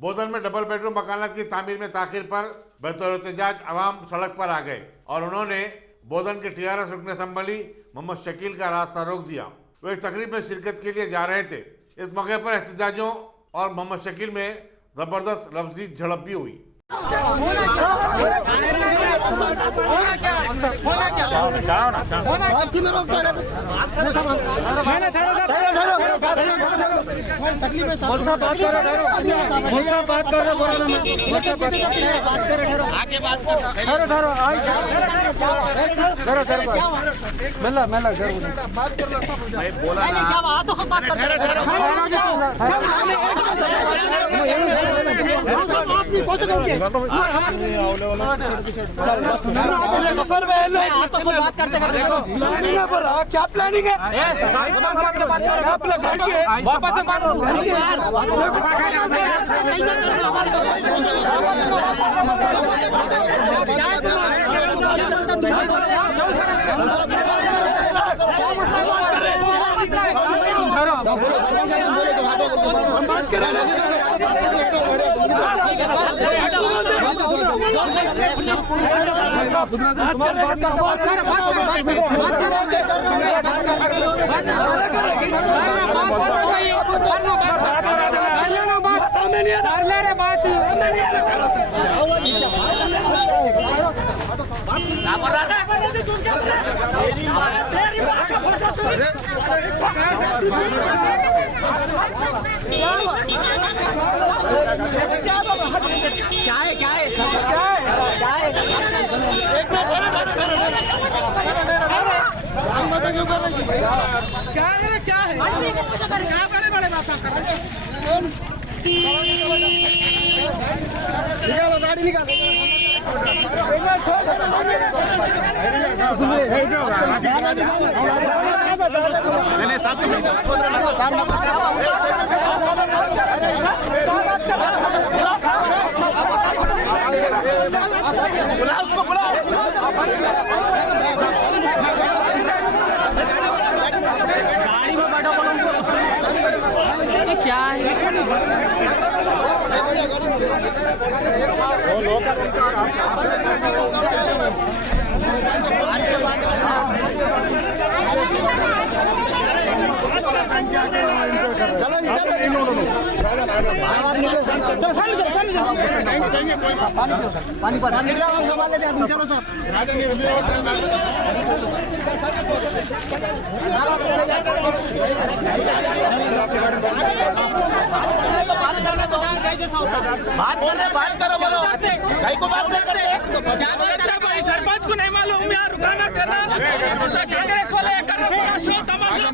बोधन में double bedroom मकानात की तामीर में ताखिर पर बतौर एहतजाज अवाम सड़क पर आ गए और उन्होंने बोधन के टीआरएस रुकन असम्बली मोहम्मद शकील का रास्ता रोक दिया। वो एक तकरीब में शिरकत के लिए जा रहे थे। इस मौके पर एहतजाजों और मोहम्मद शकील में जबरदस्त लफ्जी झड़प भी हुई। क्या प्लानिंग है? वापस क्या है? पानी संभाल लेते हैं। चलो सर बात करो बोलो भाई को बात करते सरपंच को नहीं मालूम यार रुकाना करना कांग्रेस वाले कर रहे शो तमाशा